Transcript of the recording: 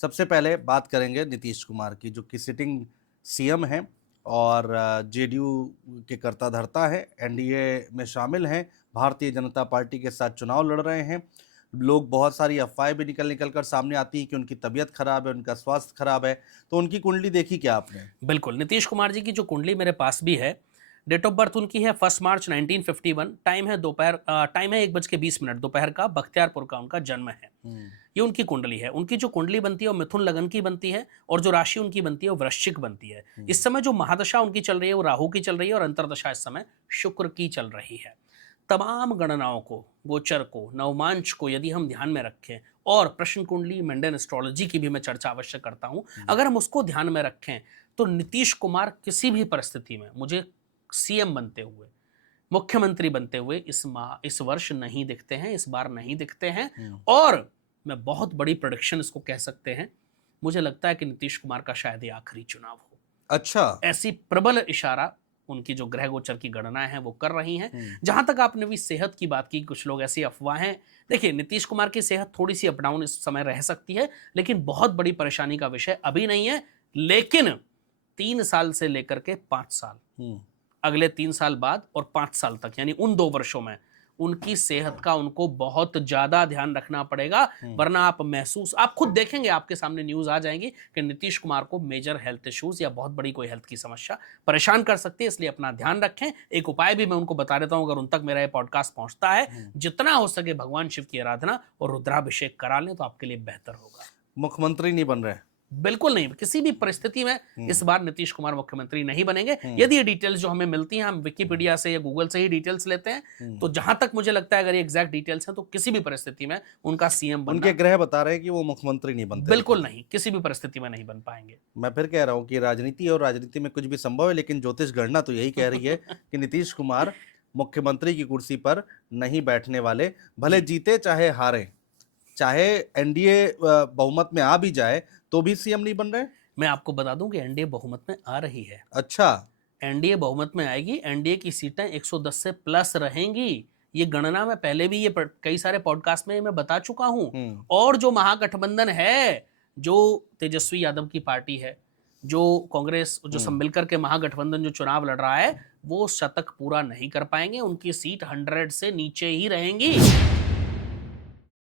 सबसे पहले बात करेंगे नीतीश कुमार की, जो कि सिटिंग सीएम हैं और जेडीयू के कर्ता धर्ता है, एनडीए में शामिल हैं, भारतीय जनता पार्टी के साथ चुनाव लड़ रहे हैं। लोग बहुत सारी अफवाहें भी निकल कर सामने आती हैं कि उनकी तबीयत खराब है, उनका स्वास्थ्य खराब है। तो उनकी कुंडली देखी क्या आपने? बिल्कुल, नीतीश कुमार जी की जो कुंडली मेरे पास भी है, डेट ऑफ बर्थ उनकी है 1 मार्च 1951। टाइम है 1:20 दोपहर का, बख्तियारपुर का उनका जन्म है। ये उनकी कुंडली है। उनकी जो कुंडली बनती है वो मिथुन लगन की बनती है और जो राशि उनकी बनती है वो वृश्चिक बनती है। इस समय जो महादशा उनकी चल रही है वो राहु की चल रही है और अंतरदशा इस समय शुक्र की चल रही है। तमाम गणनाओं को, गोचर को, नवमांश को यदि हम ध्यान में रखें और प्रश्न कुंडली, मंडन एस्ट्रोलॉजी की भी मैं चर्चा अवश्य करता हूं, अगर हम उसको ध्यान में रखें तो नीतीश कुमार किसी भी परिस्थिति में मुझे सीएम बनते हुए, मुख्यमंत्री बनते हुए इस वर्ष नहीं दिखते हैं, इस बार नहीं दिखते हैं। और मैं बहुत बड़ी प्रेडिक्शन इसको कह सकते हैं, मुझे लगता है कि नीतीश कुमार का शायद ये आखिरी चुनाव हो। अच्छा, ऐसी प्रबल इशारा उनकी जो ग्रह गोचर की गणना है वो कर रही हैं। जहां तक आपने भी सेहत की बात की, कुछ लोग ऐसी अफवाहें, देखिए नीतीश कुमार की सेहत थोड़ी सी अप डाउन इस समय रह सकती है, लेकिन बहुत बड़ी परेशानी का विषय अभी नहीं है। लेकिन 3 साल से लेकर के 5 साल, अगले 3 साल बाद और 5 साल तक, यानी उन 2 वर्षों में उनकी सेहत का उनको बहुत ज्यादा ध्यान रखना पड़ेगा। वरना आप खुद देखेंगे, आपके सामने न्यूज आ जाएंगी कि नीतीश कुमार को मेजर हेल्थ इश्यूज या बहुत बड़ी कोई हेल्थ की समस्या परेशान कर सकती है। इसलिए अपना ध्यान रखें। एक उपाय भी मैं उनको बता देता हूं, अगर उन तक मेरा ये पॉडकास्ट पहुंचता है, जितना हो सके भगवान शिव की आराधना और रुद्राभिषेक करा लें तो आपके लिए बेहतर होगा। मुख्यमंत्री नहीं बन रहे? बिल्कुल नहीं, किसी भी परिस्थिति में इस बार नीतीश कुमार मुख्यमंत्री नहीं बनेंगे। यदि ये डिटेल्स जो हमें मिलती हैं, हम विकिपीडिया से या गूगल से ही डिटेल्स लेते हैं, तो जहां तक मुझे लगता है अगर ये एग्जैक्ट डिटेल्स हैं तो किसी भी परिस्थिति में उनका सीएम बनना, उनके ग्रह बता रहे हैं कि वो मुख्यमंत्री नहीं बनते। बिल्कुल नहीं, किसी भी परिस्थिति में नहीं बन पाएंगे। मैं फिर कह रहा हूँ कि राजनीति और राजनीति में कुछ भी संभव है, लेकिन ज्योतिष गणना तो यही कह रही है कि नीतीश कुमार मुख्यमंत्री की कुर्सी पर नहीं बैठने वाले। भले जीते चाहे हारे, चाहे एनडीए बहुमत में आ भी जाए तो भी सीएम नहीं बन रहे। मैं आपको बता दूं कि एनडीए बहुमत में आ रही है। अच्छा, एनडीए बहुमत में आएगी। एनडीए की सीटें 110 से प्लस रहेंगी। ये गणना मैं पहले भी ये कई सारे पॉडकास्ट में मैं बता चुका हूं। और जो महागठबंधन है, जो तेजस्वी यादव की पार्टी है, जो कांग्रेस, जो सब मिलकर के महागठबंधन जो चुनाव लड़ रहा है, वो शतक पूरा नहीं कर पाएंगे। उनकी सीट 100 से नीचे ही रहेंगी।